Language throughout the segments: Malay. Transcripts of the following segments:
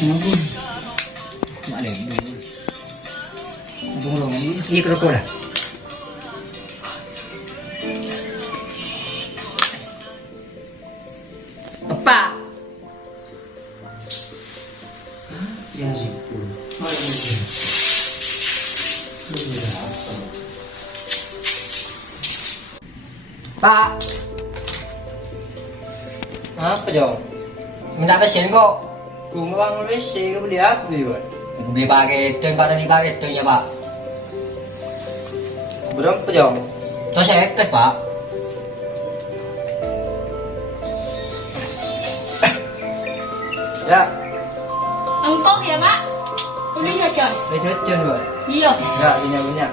Kenapa? Mak lembur. Apa ngolong ini? Iya keroko lah. Apa? Yang situ. Pak. Apa jauh? Minta pesen kok. Gue mau WC, gue beli apa ya? Gue beli paket, dan pada nih paket ya Pak. Berapa jauh? Terus saya ikat Pak. Ya. Engkau ya Pak? Udah jajan. Udah jajan Pak. Iya. Ya, ini.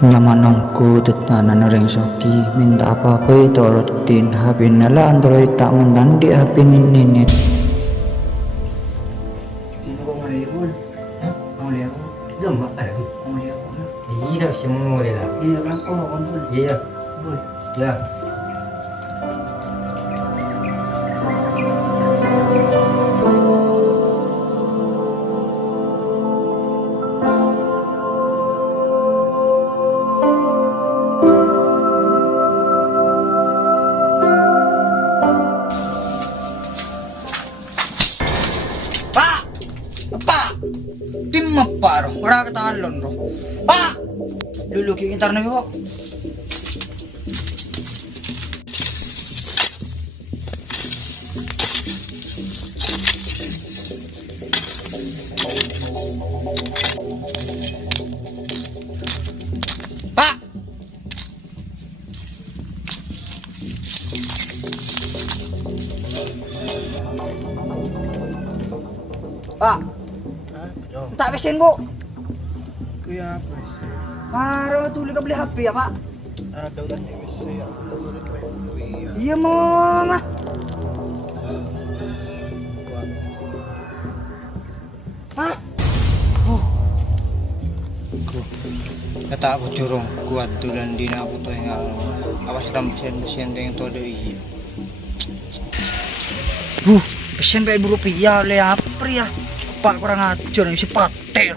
Nyamanongku tetanan orang soki minta apa-apa itu rutin HP nala Android tak mendandi HP ini. Ini kok mulai pun? Hah? Mulai apa? Itu mbak lagi. Mulai apa? Iya semua dia lah. Iya kan? Oh kontrol. Iya. Boleh. Ya. Tim apa ro? Ora ketalon ro. Pak. Dulu ki internet kok. Pak. Pak. Tak pesen kok. Kaya apa sih? Marah tulis ka beli HP ya Pak. Ada ulan di WC aku ulit ko ya. Iya mama. Hah? Kata aku curung kuat tulan dina aku tuh yang apa sih pesen yang tuh ada iya. Pesen kayak Rp1.000 le apa ya? Pak kurang ajar nih si pater.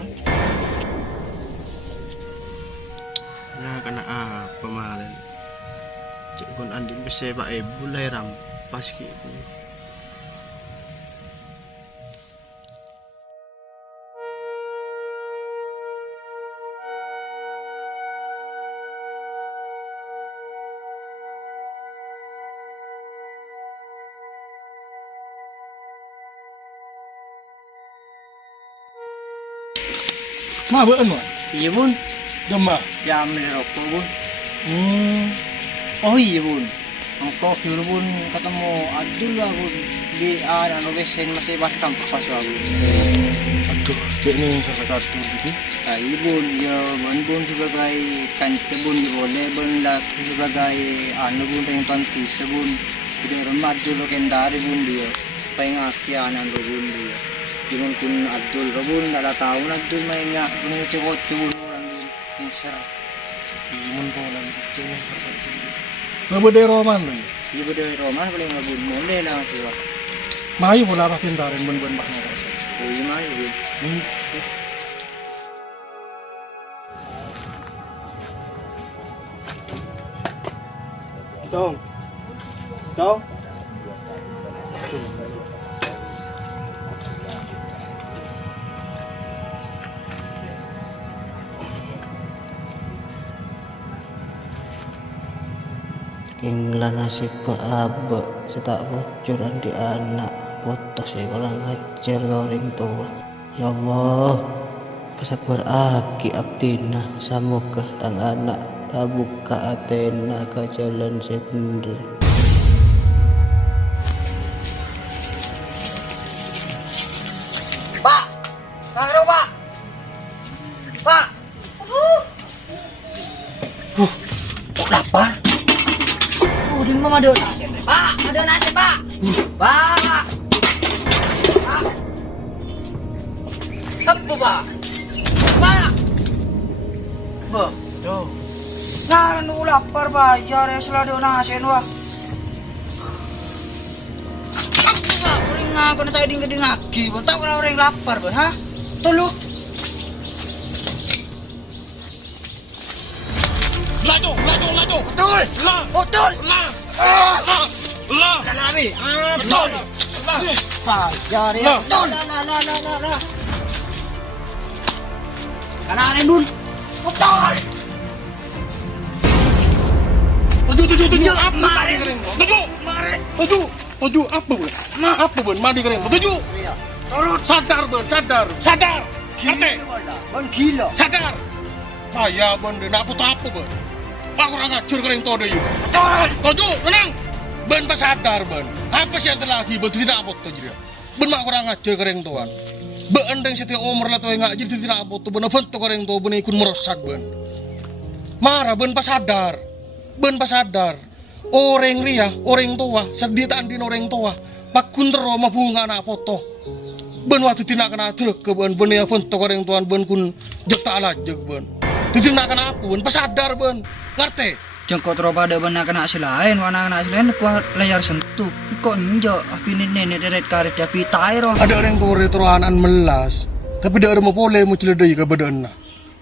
Nah kena apa kemarin? Cek kon andin bisa Pak Ibu lah rampas gitu. Ma beueun mo? Iya bun, Gemba. jam rokok bun. Oh iya bun, engkau kira bun ketemu Abdul lah bun di anu besen masih pas kampak pas bun. Aduh, cek nih satu gitu. Nah iya bun, ya bun sebagai kante bun boleh bun laki sebagai anu bun yang tanti sebun. Jadi orang Abdul kendari bun dia, pengen akianan bun dia. Cuman kun Abdul Rabun dah tahun Abdul mainnya kun cewek tuh orang di Indonesia. Imun ko lang cek nih seperti itu. Mabode Roman lo. Iya betul Roman boleh ngabun boleh lah siwa. Mayu pula ka pintarin bun-bun bah. Oh iya mah iya. Dong. Dong. Inglan nasib Aba setak bocoran di anak potos ya kurang ajar kau ring tua. Ya Allah, pesabar aki abdina samuka tang anak kabuka atena ke jalan sendiri. Pak, nangro Pak. Pak. Kok lapar? Di mama ada nasi. Pak, ada nasi Pak. Pak. Pak. Apa, Pak? Pak! Ba? Yo. Nah, nu lapar bayar ya selalu nasen wah. Apa, Pak? Orang ngaku na tayo ding ngagi. Tahu kalau orang lapar, Ba, ha? Tulu. Laju. Betul. Betul. Lah. Kalami. Betul. Bayar ya. Betul. Nah. Kanarin dun. Betul. Tujuh. Apa? Mari. Tujuh. Mari. Tujuh. Apa, Ben? Apa, Ben? Mandi kering. Tujuh. Turut. Sadar, Ben. Sadar. Ngerti? Bang gila. Sadar. Ayah, Ben. Nak apa, Ben? Aku orang ngacur kering to deh. Betul. Tujuh. Tenang. Ben pas sadar, Ben. Apa sih yang terlagi? Ben tidak apa tuh jadi. Ben mak orang ngacur kering tuan. Ben deng setiap umur lah tuh ngak jadi tidak apa tuh. Ben apa tuh kering tuh. Ben ikut merosak, Ben. Marah, Ben pas sadar. Orang ria, orang tua, sedih tandin orang tua. Pakun tero mabunga anak foto. Ben waktu tidak kena truk ke Ben ya pun to orang tuan Ben kun jek tak lajek Ben. Tidak kena apa Ben, pas sadar Ben. Ngerti? Jengkot roba ada benar kena silain, warna kena silain kuat layar sentuh. Kok enjo api nenek deret karet api tairo. Ada orang tua retroanan melas, tapi ada orang mau boleh mau celedai ke badan.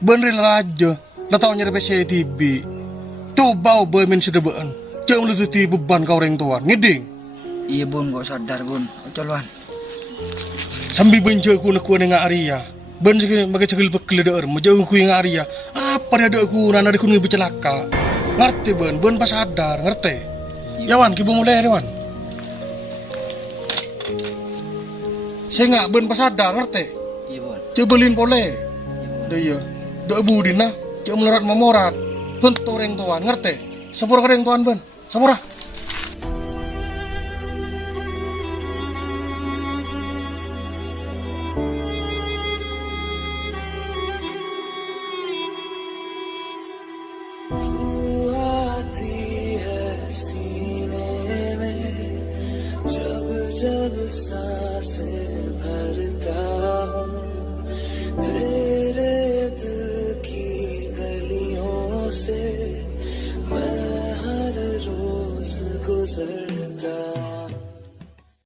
Ben rela aja, lah tahu nyerpe CTV. Coba bermain sedebaan, jangan lututi beban kau orang tua. Ngeding. Iya bun, kok sadar bun. Coluan. Sambil benjo aku nak kuat dengan Arya. Ben sih makai cekil bekal ada orang, menjauh aku dengan Arya. Apa dia ada aku, nana aku ni bercelaka. Ngerti ben pas sadar, ngerti. Yawan, kita mulai Yawan. Saya ngak ben pas sadar, ngerti. Iya bun. Cebelin boleh. Dah iya, dah budin lah. Cek melarat memorat. Ben orang tuan, ngerti. Sepura orang tuan ben, sepura. जब सांसें भरता हूँ तेरे दिल की गलियों से मैं हर रोज गुजर